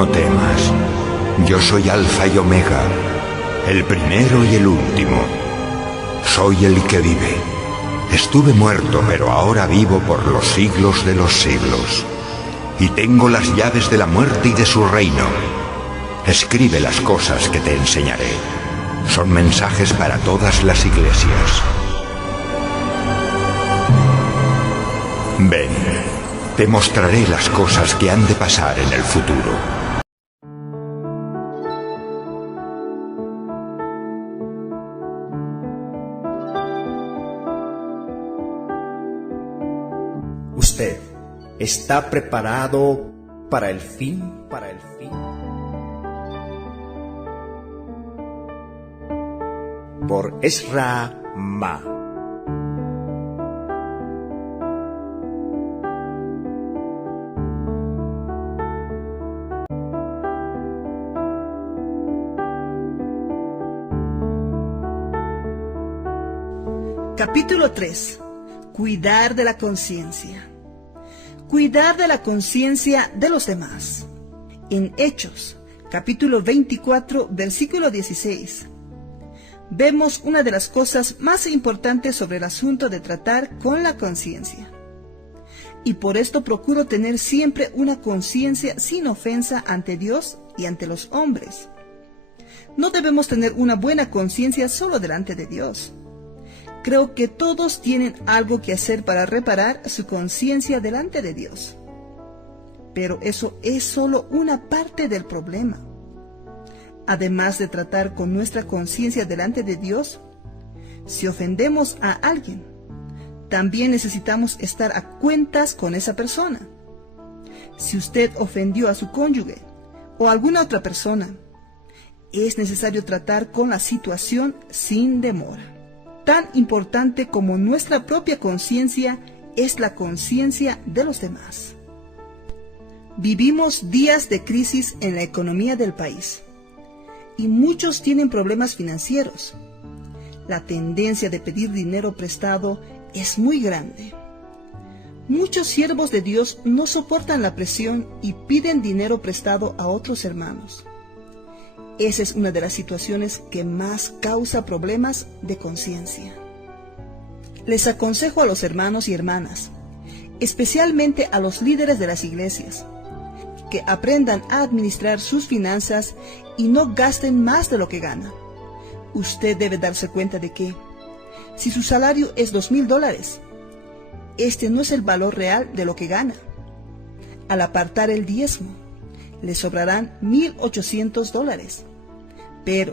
no temas. Yo soy Alfa y Omega, el primero y el último. Soy el que vive. Estuve muerto, pero ahora vivo por los siglos de los siglos. Y tengo las llaves de la muerte y de su reino. Escribe las cosas que te enseñaré. Son mensajes para todas las iglesias. Ven, te mostraré las cosas que han de pasar en el futuro. ¿Usted está preparado para el fin? Por Ezra Ma. Capítulo 3. Cuidar de la conciencia. Cuidar de la conciencia de los demás. En Hechos, capítulo 24, versículo 16, vemos una de las cosas más importantes sobre el asunto de tratar con la conciencia. Y por esto procuro tener siempre una conciencia sin ofensa ante Dios y ante los hombres. No debemos tener una buena conciencia solo delante de Dios. Creo que todos tienen algo que hacer para reparar su conciencia delante de Dios. Pero eso es solo una parte del problema. Además de tratar con nuestra conciencia delante de Dios, si ofendemos a alguien, también necesitamos estar a cuentas con esa persona. Si usted ofendió a su cónyuge o a alguna otra persona, es necesario tratar con la situación sin demora. Tan importante como nuestra propia conciencia es la conciencia de los demás. Vivimos días de crisis en la economía del país y muchos tienen problemas financieros. La tendencia de pedir dinero prestado es muy grande. Muchos siervos de Dios no soportan la presión y piden dinero prestado a otros hermanos. Esa es una de las situaciones que más causa problemas de conciencia. Les aconsejo a los hermanos y hermanas, especialmente a los líderes de las iglesias, que aprendan a administrar sus finanzas y no gasten más de lo que ganan. Usted debe darse cuenta de que, si su salario es $2,000, este no es el valor real de lo que gana. Al apartar el diezmo, le sobrarán $1,800. Pero,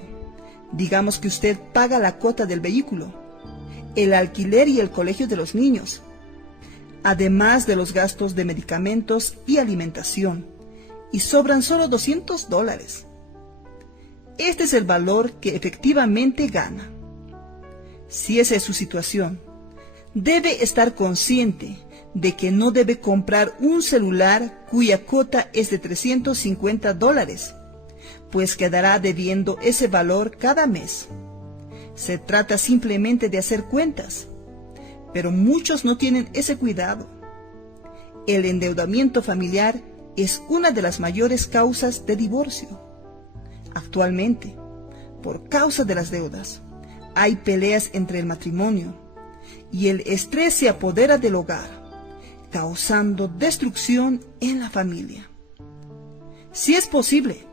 digamos que usted paga la cuota del vehículo, el alquiler y el colegio de los niños, además de los gastos de medicamentos y alimentación, y sobran solo $200. Este es el valor que efectivamente gana. Si esa es su situación, debe estar consciente de que no debe comprar un celular cuya cuota es de $350, pues quedará debiendo ese valor cada mes. Se trata simplemente de hacer cuentas, pero muchos no tienen ese cuidado. El endeudamiento familiar es una de las mayores causas de divorcio. Actualmente, por causa de las deudas, hay peleas entre el matrimonio y el estrés se apodera del hogar, causando destrucción en la familia. Si es posible,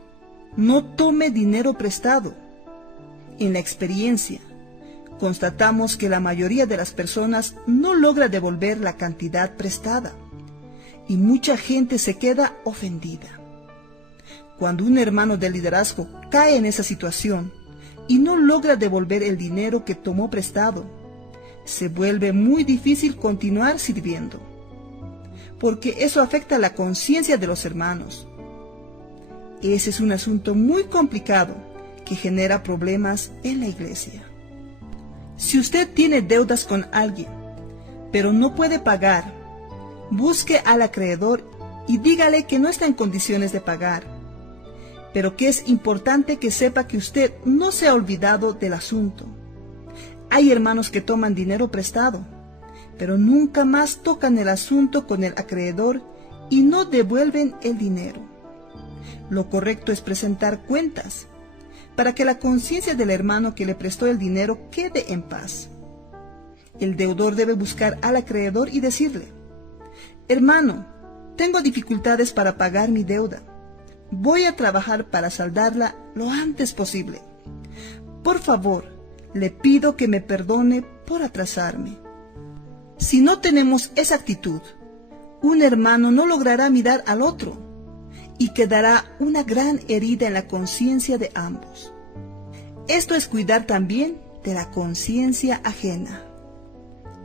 no tome dinero prestado. En la experiencia, constatamos que la mayoría de las personas no logra devolver la cantidad prestada y mucha gente se queda ofendida. Cuando un hermano del liderazgo cae en esa situación y no logra devolver el dinero que tomó prestado, se vuelve muy difícil continuar sirviendo, porque eso afecta la conciencia de los hermanos. Ese es un asunto muy complicado que genera problemas en la iglesia. Si usted tiene deudas con alguien, pero no puede pagar, busque al acreedor y dígale que no está en condiciones de pagar, pero que es importante que sepa que usted no se ha olvidado del asunto. Hay hermanos que toman dinero prestado, pero nunca más tocan el asunto con el acreedor y no devuelven el dinero. Lo correcto es presentar cuentas, para que la conciencia del hermano que le prestó el dinero quede en paz. El deudor debe buscar al acreedor y decirle: hermano, tengo dificultades para pagar mi deuda. Voy a trabajar para saldarla lo antes posible. Por favor, le pido que me perdone por atrasarme. Si no tenemos esa actitud, un hermano no logrará mirar al otro y quedará una gran herida en la conciencia de ambos. Esto es cuidar también de la conciencia ajena.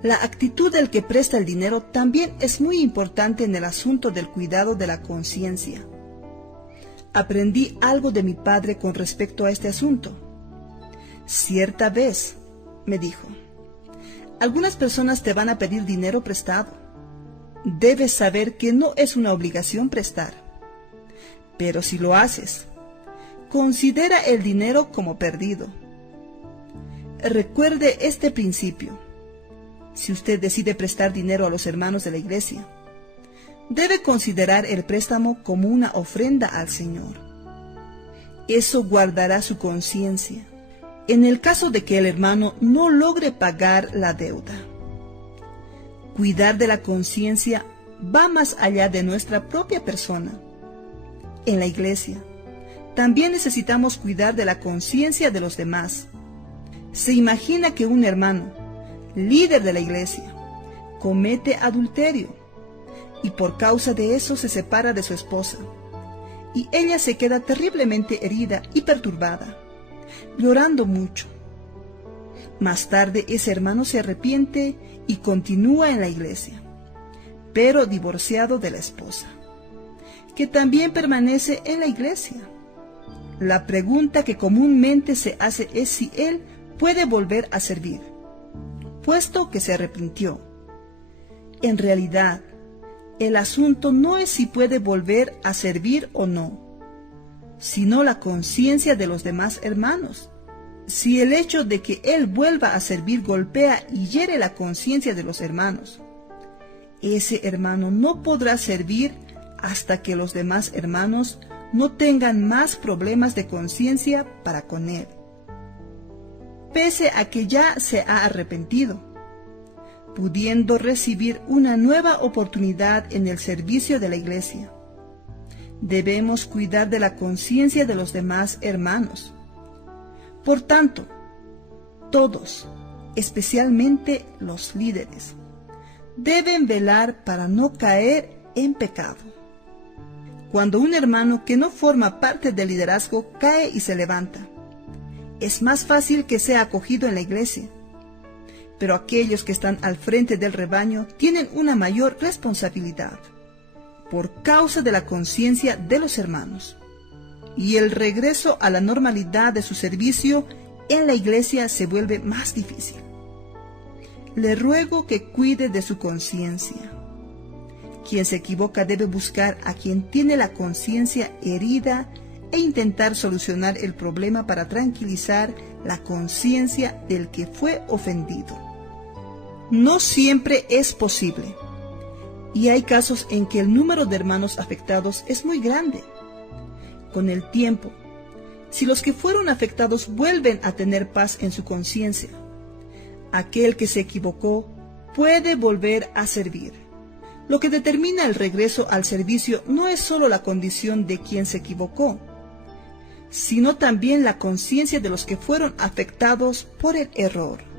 La actitud del que presta el dinero también es muy importante en el asunto del cuidado de la conciencia. Aprendí algo de mi padre con respecto a este asunto. Cierta vez, me dijo, algunas personas te van a pedir dinero prestado. Debes saber que no es una obligación prestar. Pero si lo haces, considera el dinero como perdido. Recuerde este principio. Si usted decide prestar dinero a los hermanos de la iglesia, debe considerar el préstamo como una ofrenda al Señor. Eso guardará su conciencia en el caso de que el hermano no logre pagar la deuda. Cuidar de la conciencia va más allá de nuestra propia persona. En la iglesia, también necesitamos cuidar de la conciencia de los demás. Se imagina que un hermano, líder de la iglesia, comete adulterio y por causa de eso se separa de su esposa, y ella se queda terriblemente herida y perturbada, llorando mucho. Más tarde ese hermano se arrepiente y continúa en la iglesia, pero divorciado de la esposa, que también permanece en la iglesia. La pregunta que comúnmente se hace es si él puede volver a servir, puesto que se arrepintió. En realidad, el asunto no es si puede volver a servir o no, sino la conciencia de los demás hermanos. Si el hecho de que él vuelva a servir golpea y hiere la conciencia de los hermanos, ese hermano no podrá servir hasta que los demás hermanos no tengan más problemas de conciencia para con él, pese a que ya se ha arrepentido, pudiendo recibir una nueva oportunidad en el servicio de la iglesia. Debemos cuidar de la conciencia de los demás hermanos. Por tanto, todos, especialmente los líderes, deben velar para no caer en pecado. Cuando un hermano que no forma parte del liderazgo cae y se levanta, es más fácil que sea acogido en la iglesia. Pero aquellos que están al frente del rebaño tienen una mayor responsabilidad por causa de la conciencia de los hermanos, y el regreso a la normalidad de su servicio en la iglesia se vuelve más difícil. Le ruego que cuide de su conciencia. Quien se equivoca debe buscar a quien tiene la conciencia herida e intentar solucionar el problema para tranquilizar la conciencia del que fue ofendido. No siempre es posible, y hay casos en que el número de hermanos afectados es muy grande. Con el tiempo, si los que fueron afectados vuelven a tener paz en su conciencia, aquel que se equivocó puede volver a servir. Lo que determina el regreso al servicio no es solo la condición de quien se equivocó, sino también la conciencia de los que fueron afectados por el error.